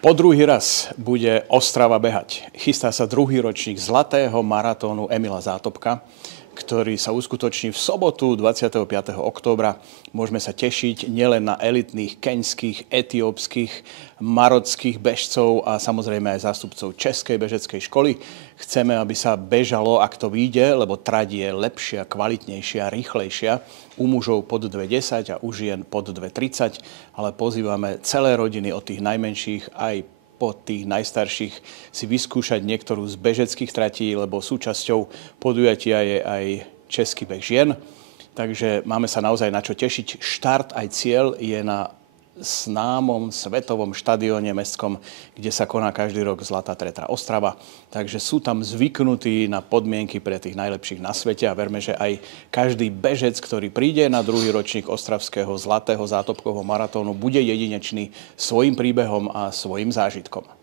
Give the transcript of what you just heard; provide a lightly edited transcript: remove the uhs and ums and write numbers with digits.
Po druhý raz bude Ostrava behať. Chystá sa druhý ročník zlatého maratónu Emila Zátopka, ktorý sa uskutoční v sobotu 25. októbra. Môžeme sa tešiť nielen na elitných keňských, etiópskych, marockých bežcov a samozrejme aj zástupcov Českej bežeckej školy. Chceme, aby sa bežalo, ak to vyjde, lebo trať je lepšia, kvalitnejšia, rýchlejšia. U mužov pod 2.10 a u žien pod 2.30, ale pozývame celé rodiny od tých najmenších aj po tých najstarších si vyskúšať niektorú z bežeckých tratí, lebo súčasťou podujatia je aj český beh žien. Takže máme sa naozaj na čo tešiť. Štart aj cieľ je na známom svetovom štadióne mestskom, kde sa koná každý rok Zlatá Tetra Ostrava. Takže sú tam zvyknutí na podmienky pre tých najlepších na svete a verme, že aj každý bežec, ktorý príde na druhý ročník Ostravského Zlatého Zátopkovho maratónu, bude jedinečný svojim príbehom a svojim zážitkom.